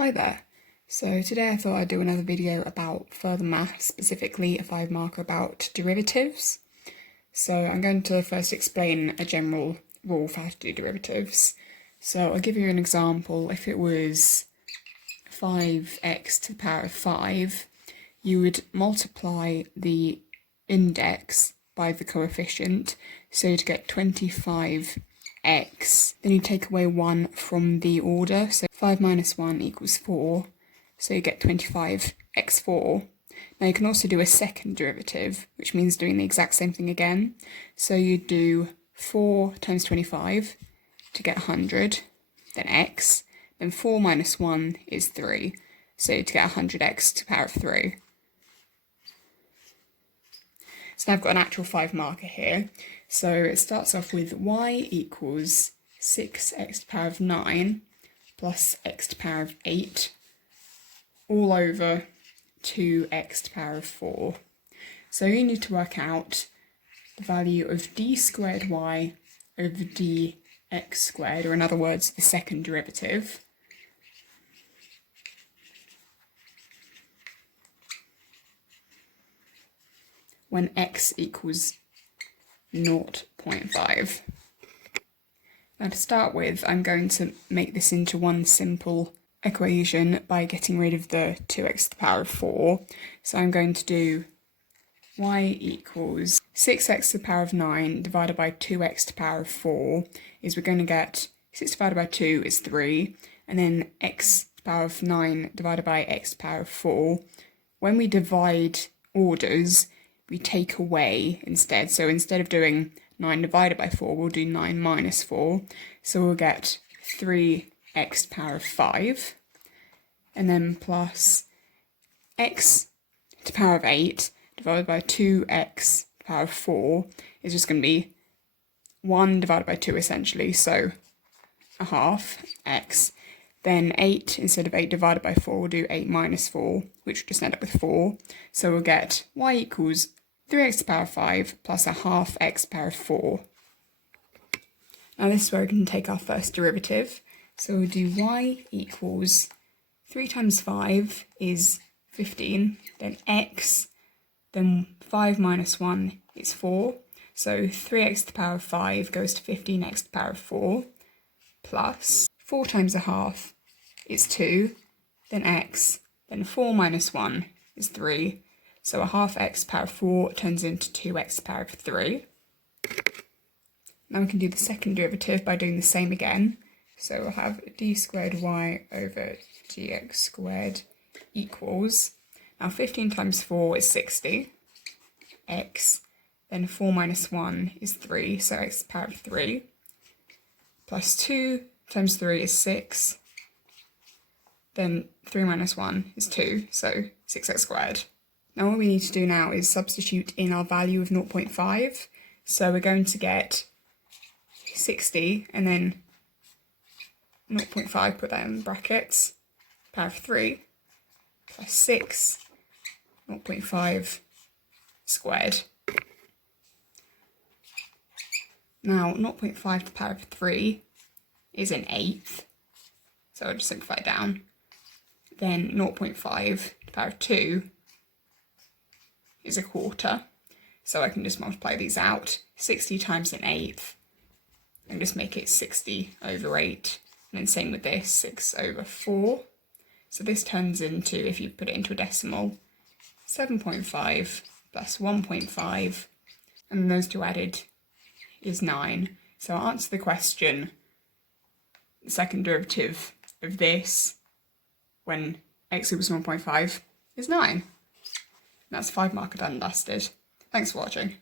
Hi there. So today I thought I'd do another video about further maths, specifically a 5 marker about derivatives. So I'm going to first explain a general rule for how to do derivatives. So I'll give you an example. If it was 5x to the power of 5, you would multiply the index by the coefficient, so you'd get 25x. Then you take away 1 from the order, so 5 minus 1 equals 4, so you get 25x4. Now you can also do a second derivative, which means doing the exact same thing again. So you do 4 times 25 to get 100, then x, then 4 minus 1 is 3, so to get 100x to the power of 3. So now I've got an actual 5 marker here. So it starts off with y equals 6x to the power of 9 plus x to the power of 8 all over 2x to the power of 4. So you need to work out the value of d squared y over dx squared, or in other words, the second derivative. When x equals 0.5. Now to start with, I'm going to make this into one simple equation by getting rid of the 2x to the power of 4. So I'm going to do y equals 6x to the power of 9 divided by 2x to the power of 4, is we're going to get 6 divided by 2 is 3, and then x to the power of 9 divided by x to the power of 4. When we divide orders, we take away instead. So instead of doing 9 divided by 4, we'll do 9 minus 4. So we'll get 3x to the power of 5. And then plus x to the power of 8 divided by 2x to the power of 4 is just going to be 1 divided by 2 essentially. So a half x. Then 8, instead of 8 divided by 4, we'll do 8 minus 4, which will just end up with 4. So we'll get y equals 3x to the power of 5 plus a half x to the power of 4. Now this is where we can take our first derivative. So we'll do y equals 3 times 5 is 15, then x, then 5 minus 1 is 4. So 3x to the power of 5 goes to 15x to the power of 4, plus 4 times a half is 2, then x, then 4 minus 1 is 3. So a half x to the power of 4 turns into 2x to the power of 3. Now we can do the second derivative by doing the same again. So we'll have d squared y over dx squared equals, now 15 times 4 is 60, x, then 4 minus 1 is 3, so x to the power of 3, plus 2 times 3 is 6, then 3 minus 1 is 2, so 6x squared. Now what we need to do now is substitute in our value of 0.5, so we're going to get 60 and then 0.5, put that in brackets, power of 3, plus 6, 0.5 squared. Now 0.5 to the power of 3 is an eighth, so I'll just simplify it down. Then 0.5 to the power of 2 is a quarter, so I can just multiply these out. 60 times an eighth, and just make it 60 over 8. And then same with this, 6 over 4. So this turns into, if you put it into a decimal, 7.5 plus 1.5, and those two added is 9. So I'll answer the question, the second derivative of this when x equals 1.5 is 9. That's 5 marker done and dusted. Thanks for watching.